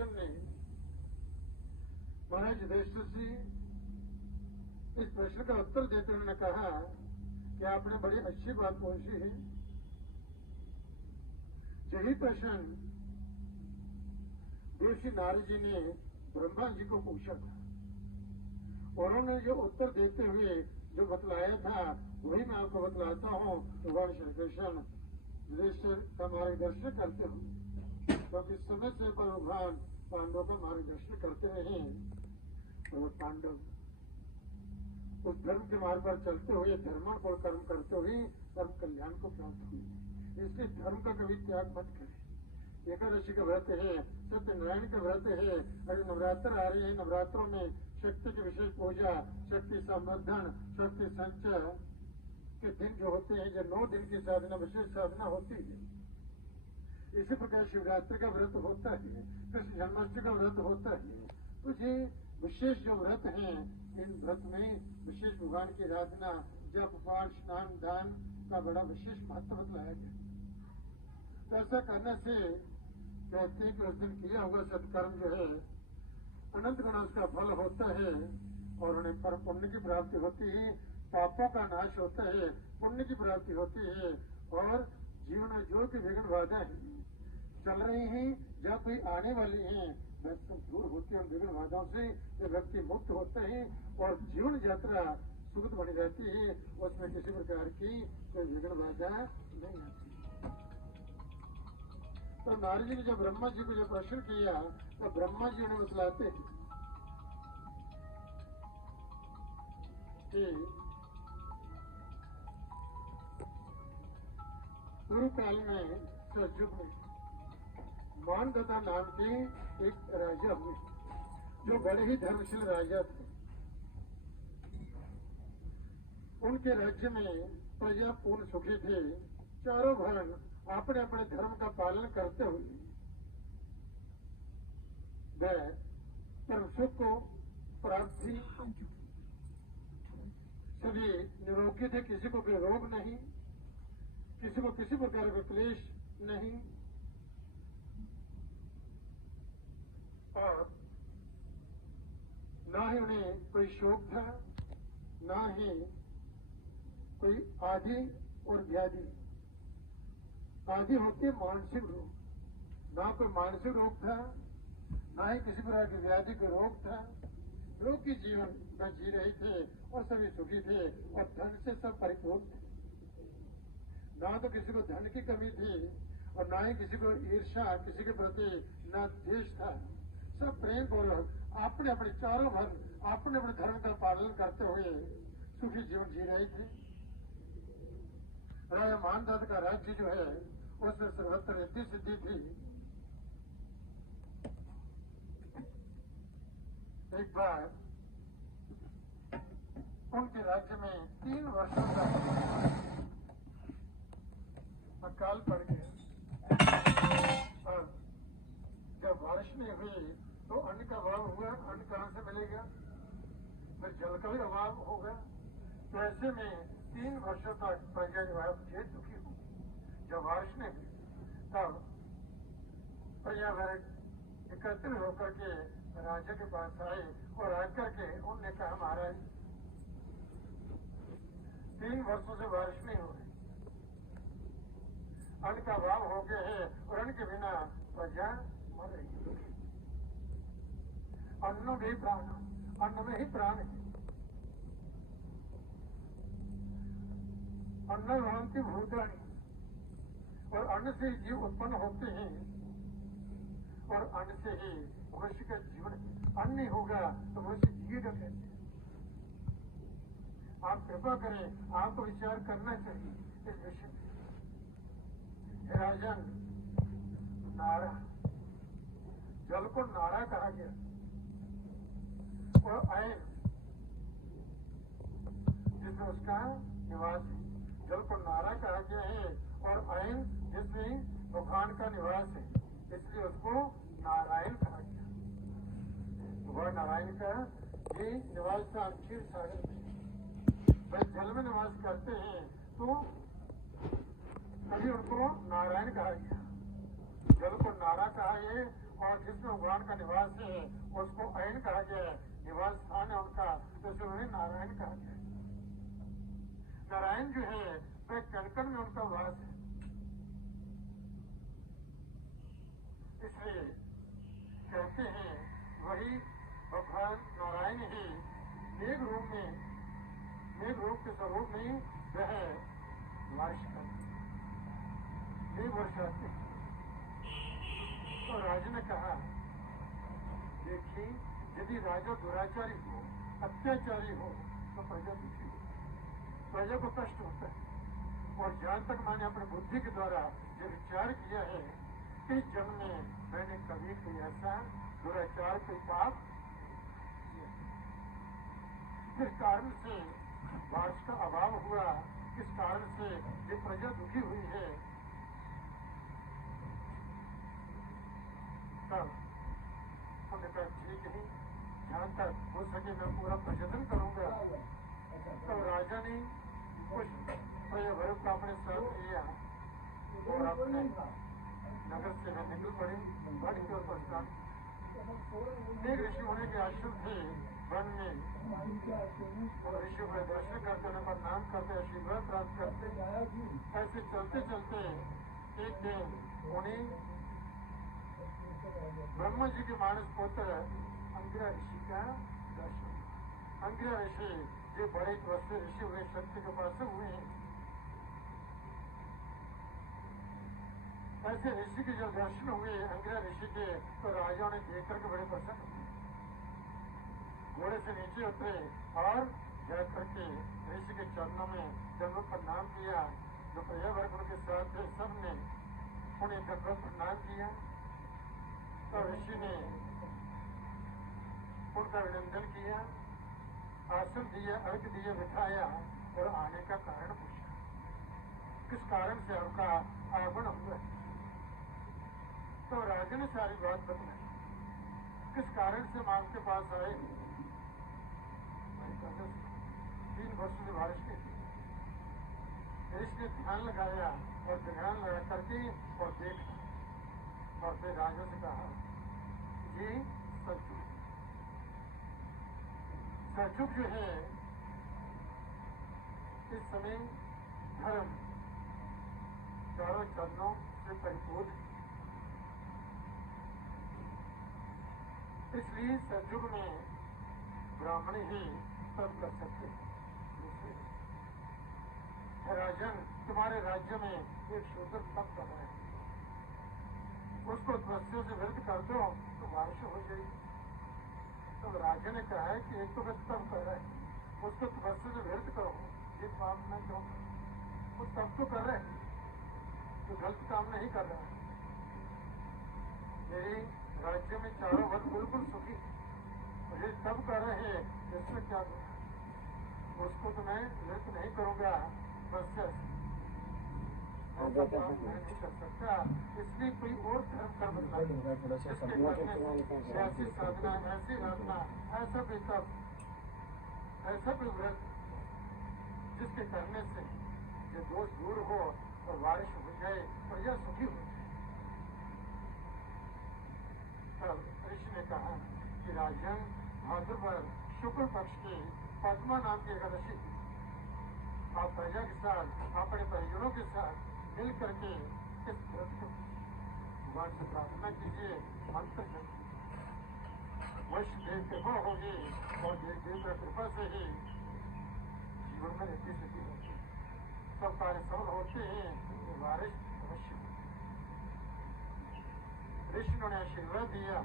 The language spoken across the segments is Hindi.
सुदर्शन ने महाराज युधिष्ठिर से इस प्रश्न का उत्तर देते उन्होंने कहा कि आपने बड़ी अच्छी बात पूछी है। यही प्रश्न देवशी नारद जी ने ब्रह्मा जी को पूछा था और उन्होंने जो उत्तर देते हुए जो बतलाया था वही मैं आपको बतलाता हूँ। भगवान श्री कृष्ण युधिष्ठिर का मार्गदर्शन करते हुए, क्योंकि समय से पर भगवान पांडवों का मार्गदर्शन करते रहे और पांडव उस धर्म के मार्ग पर चलते हुए धर्म को कर्म करते हुए कर्म कल्याण को प्राप्त हुए। इसलिए धर्म का कभी त्याग मत करें। एकादशी का व्रत है, सत्यनारायण का व्रत है, अरे नवरात्र आ रही है, नवरात्रों में शक्ति की विशेष पूजा, शक्ति संवर्धन, शक्ति संचय के दिन जो होते हैं, जो 9 दिन की साधना विशेष साधना होती है। इसी प्रकार शिवरात्रि का व्रत होता है, कृष्ण जन्माष्टमी का व्रत होता है। तो ये विशेष जो व्रत हैं, इन व्रत में विशेष भगवान की आराधना, जप, पाठ, स्नान, दान का बड़ा विशेष महत्व बतलाया गया। तो ऐसा करने से कहते हैं कि उस दिन किया हुआ सत्कर्म जो है अनंत गुना उसका फल होता है और उन्हें परम पुण्य की प्राप्ति होती है, पापों का नाश होता है, पुण्य की प्राप्ति होती है और जीवन में जो भी विघ्न बाधा चल रही हैं या कोई आने वाली हैं वह सब दूर होती है। विघ्न बाधाओं से ये व्यक्ति मुक्त होते हैं और जीवन यात्रा सुगम बनी रहती है, उसमें किसी प्रकार की कोई विघ्न बाधा नहीं आती। तो नारद जी ने जब ब्रह्मा जी को जब प्रश्न किया तो ब्रह्मा जी उन्हें बतलाते हैं कि पूर्व काल में सतयुग में मानदत्ता नाम के एक राजा हुए जो बड़े ही धर्मशील राजा थे। उनके राज्य में प्रजा पूर्ण सुखी थे। चारों वर्ण अपने अपने धर्म का पालन करते हुए वह परम सुख को प्राप्त थी। सभी निरोगी थे, किसी को कोई रोग नहीं, किसी को किसी प्रकार का क्लेश नहीं और ना ही उन्हें कोई शोक था, ना ही कोई आदि और व्याधि। आदि होते मानसिक रोग, ना कोई मानसिक रोग था, ना ही किसी प्रकार की व्याधि का रोग था। रोग की जीवन में जी रहे थे और सभी सुखी थे और धन से सब परिपूर्ण थे। ना तो किसी को धन की कमी थी और ना ही किसी को ईर्ष्या, किसी के प्रति ना द्वेष था। सब प्रेम पूर्वक अपने अपने चारों भर अपने अपने धर्म का पालन करते हुए सुखी जीवन जी रहे थे। राजा मानदत्त का राज्य जो है उसमें सर्वत्र रिद्धि सिद्धि थी। एक बार उनके राज्य में 3 वर्षों का अकाल पड़ गया और जब बारिश नहीं हुई तो अन्न का अभाव हुआ। अन्न कहां से मिलेगा, फिर जल का भी अभाव होगा। तो ऐसे में 3 वर्षों तक प्रजा जो दुखी हो। जब बारिश नहीं हुई तब प्रजा वर्ग एकत्रित होकर के राजा के पास आए और आकर के उनने कहा, महाराज 3 वर्षों से बारिश नहीं हो रही, अन्न का अभाव हो गया है और अन्न के बिना प्रजा मर रही है। अन्न में प्राण, अन्न में ही प्राण है। अन्न भवन्ति भूतानि, और अन्न से जीव उत्पन्न होते हैं और अन्न से ही मनुष्य का जीवन है। अन्न नहीं होगा तो मनुष्य जिएगा कैसे? आप कृपा करें, आपको विचार करना चाहिए इस विषय में। राजन, नारा, जल को नारा कहा गया और आयन जिसमें उसका निवास है। जल को नारा कहा गया है और आयन जिसमें भगवान का निवास है, इसलिए उसको नारायण कहा गया। भगवान नारायण का ये निवास था क्षीर सागर में। वह जल में निवास करते हैं तो तभी उनको नारायण कहा गया। जल को नारा कहा है और जिसमें भगवान का निवास है उसको अयन कहा गया है, निवास स्थान है उनका, तो इसलिए उन्हें नारायण कहा गया है। नारायण जो है वह कण में उनका वास है, इसलिए कहते हैं वही भगवान नारायण ही मेघ रूप के स्वरूप में वह वर्ष करते मेघ वर्षाते। तो राजा ने कहा, देखिए यदि राजा दुराचारी हो, अत्याचारी हो तो प्रजा दुखी हो, प्रजा को कष्ट होता है। और जहां तक मैंने अपनी बुद्धि के द्वारा ये विचार किया है कि इस जन्म में मैंने कभी कोई ऐसा दुराचार कोई पाप किस कारण से बारिश का अभाव हुआ, किस कारण से ये प्रजा दुखी हुई है, तब उन्होंने कहा ठीक है, जहां तक हो सके मैं पूरा प्रयत्न करूंगा। तो राजा ने कुछ प्रजा का अपने साथ लिया और अपने नगर से वह निकल पड़े वन के ऊपर स्थान। एक ऋषि होने के आश्रम थे वन में, और ऋषि में दर्शन करते उन्हें प्रणाम करते, आशीर्वाद प्राप्त करते। ऐसे चलते चलते एक दिन उन्हें ब्रह्मा जी के मानस पुत्र अंगिरा ऋषि का दर्शन। अंगिरा ऋषि जो बड़े तपस्वी ऋषि हुए, शक्ति के पास हुए हैं, ऐसे ऋषि के जब दर्शन हुए अंगिरा ऋषि के, तो राजाओं ने देख करके बड़े प्रसन्न हुए, घोड़े से नीचे उतरे और जा करके ऋषि के चरणों में दंडवत प्रणाम किया। जो प्रजा वर्ग उनके साथ थे सबने उन्हें दंडवत प्रणाम किया। तो ऋषि ने उनका अभिनंदन किया, आसन दिया, अर्घ दिया, बिठाया और आने का कारण पूछा, किस कारण से आपका आगमन हुआ। तो राजा ने सारी बात बताई, किस कारण से हम आपके पास आए। 3 वर्ष से बारिश के इसने ध्यान लगाया और ध्यान लगा करके और देखा, और फिर राजा से कहा, ये सचुग जो है इस समय धर्म चारों चरणों से परिपूर्ण, इसलिए सतयुग में ब्राह्मण ही सब कर सकते हैं। राजन, तुम्हारे राज्य में एक शूद्र तप कर रहा है, उसको तपस्या से व्यर्थ कर दो तो बारिश हो जाएगी। तो राजा ने कहा है कि एक तो बस तप कर रहा है, उसको तपस्या से व्यर्थ करो, ये काम मैं क्यों करूं? वो तप तो कर रहे हैं, तो गलत काम नहीं कर रहा है। मेरे राज्य में चारों वर्ग बिल्कुल सुखी, मुझे तब कर रहे हैं, इसमें क्या करूं? उसको तो मैं व्यर्थ नहीं करूंगा, बस ऐसा काम मैं नहीं कर सकता। इसलिए कोई और धर्म कर बदला, ऐसी साधना, ऐसी साधना, ऐसा कोई तप, ऐसा कोई व्रत जिसके करने से ये दोष दूर हो और बारिश हो जाए, प्रजा सुखी हो जाए। तब ऋषि ने कहा कि राजन, भाद्रपद शुक्ल पक्ष की पद्मा नाम की एकादशी, आप प्रजा के साथ, अपने परिजनों के साथ मिल करके इस व्रत को भगवान से प्रार्थना कीजिए, मंत्र जप वैश्य देव कृपा होगी और देव की कृपा से ही जीवन में रहती स्थिति होती है, सब कार्य सफल होते हैं, तो बारिश अवश्य होती है। ऋषि ने आशीर्वाद दिया,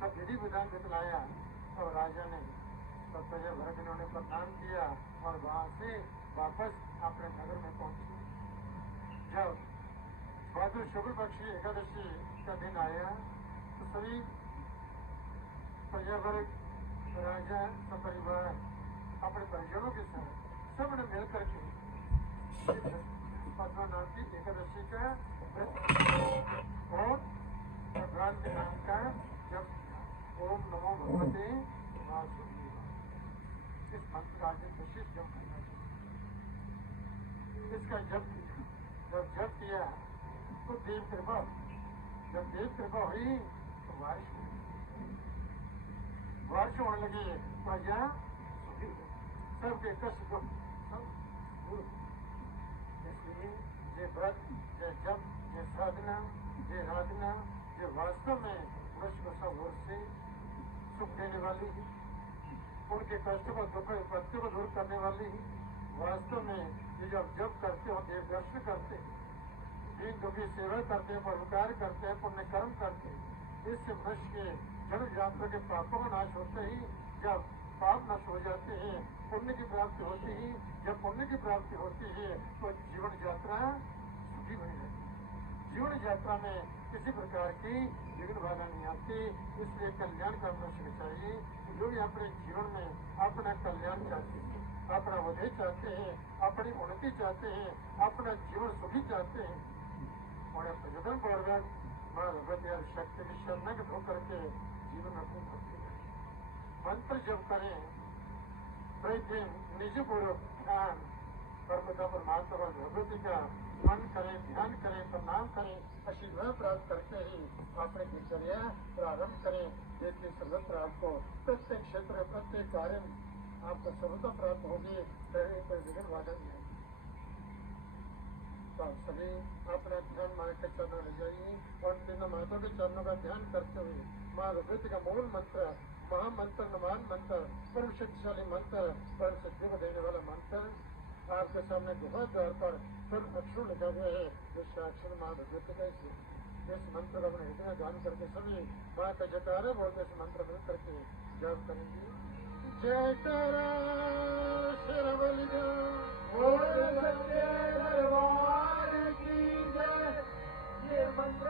सब विधि विधान बतलाया, और राजा ने सब प्रजा वर्ग ने उन्हें प्रदान किया और वहां से वापस अपने नगर में पहुंचे। जब भाद्र शुक्ल पक्ष की एकादशी का दिन आया तो सभी प्रजा वर्ग, राजा, सब परिवार अपने परिजनों के साथ सबने मिल करके पद्मा नाम की एकादशी का और भगवान के नाम का जब ओम नमो भगवते वासुदेवाय, इस मंत्र का विशिष्ट जप करना चाहिए। इसका जब जब किया तो देव कृपा, जब देव कृपा हुई तो बारिश हुई, बारिश होने लगी, प्रजा सुखी हुई, सबके कष्ट दुख सब दूर। इसलिए ये व्रत, ये जप, ये साधना, ये राधना, ये वास्तव में वृक्ष बसा ओर से सुख देने वाली है, उनके कष्ट को दुख विपत्ति को दूर करने वाली है। वास्तव में ये जब जप करते हो, देव दर्शन करते हैं, दीन दुखी सेवा करते हैं, परोपकार करते हैं, पुण्य कर्म करते हैं, इससे मनुष्य के जन्म यात्रा के पापों का नाश होते ही जब पाप नष्ट हो जाते हैं, पुण्य की प्राप्ति होती है। जब पुण्य की प्राप्ति होती है तो जीवन यात्रा सुखी बनी रहती है। जीवन यात्रा में किसी प्रकार की विघ्न बाधा नहीं आती। इसलिए कल्याण का मनुष्य चाहिए। जो भी अपने जीवन में अपना कल्याण चाहते हैं, अपना उदय चाहते हैं, अपनी उन्नति चाहते हैं, अपना जीवन सुखी चाहते हैं, और प्रयोजन पूर्वक मां भगवती शक्ति की शरणगत होकर के जीवन में अपनी भक्ति करें, मंत्र जप करें, प्रतिदिन निज पूर्वक ध्यान परमपिता परमात्मा और भगवती का मन करें, ध्यान करें, प्रणाम करें, आशीर्वाद प्राप्त करके ही अपने दिनचर्या प्रारंभ करें। देखिए सर्वत्र आपको प्रत्येक क्षेत्र, प्रत्येक कार्य आपको सफलता प्राप्त होगी, कोई विघ्न बाधा नहीं। तो सभी अपना ध्यान माँ के चरणों में जाइए और तीनों माता के चरणों का ध्यान करते हुए माँ भगवती का मूल मंत्र, महामंत्र, नमान मंत्र, परम शक्तिशाली मंत्र, परम सिद्धि को देने वाला मंत्र आपके सामने गुहा द्वार पर फिर अक्षर लिखा गया है, जिसका अक्षर माँ भगवती का इस मंत्र का अपने हृदय में ध्यान करके सभी माँ का जयकारा बोलते इस मंत्र मिल करके जप करेंगे। जयकारा शेरवली दरबार की जय। ये मंत्र